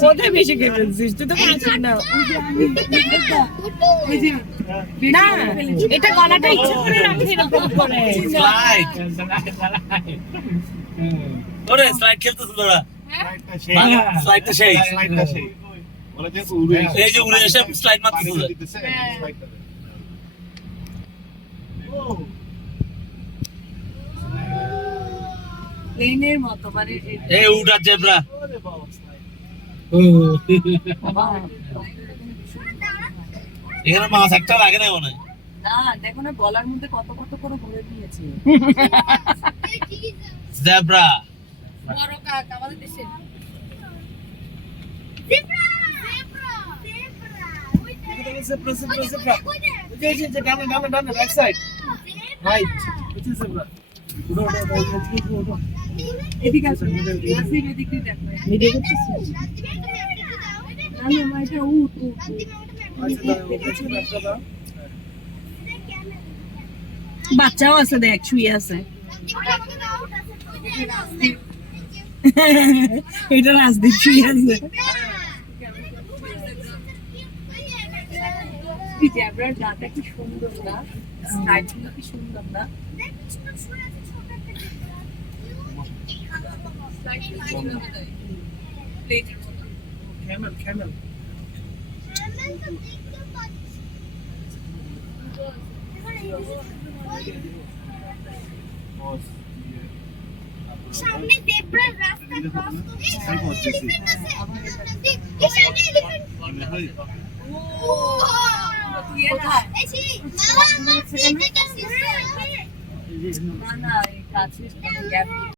কোথায় বেশি খেয়ে ফেলছিস? তুই তো খাচ্ছিস না। না, এটা গলাটা ইচ্ছে করে রাখছি এরকম করে। ওরে স্লাইড খেলতেছ তোরা? স্লাইডটা সেই। এই যে উড়ে এসে স্লাইড মারতেছে। প্লেনের মতো মানে এই উড়া জেব্রা। এখানে মাছ একটা লাগে না মনে হয়। না, দেখো না গলার মধ্যে কত কত করে ভরে নিয়েছে। জেব্রা। বড় কাক আমাদের দেশে। এদিকে আসো, আসিফ এদিক দিয়ে দেখো। ভিডিও করতেছিস? না না, এটা উঠ উঠ। বাচ্চাও আছে, দেখ শুয়ে আছে। এটা রাজদীপ শুয়ে আছে। জেব্রার গাটা কি সুন্দর না, স্টাইলগুলো কি সুন্দর না। সামনে জেব্রার রাস্তা ক্রস করে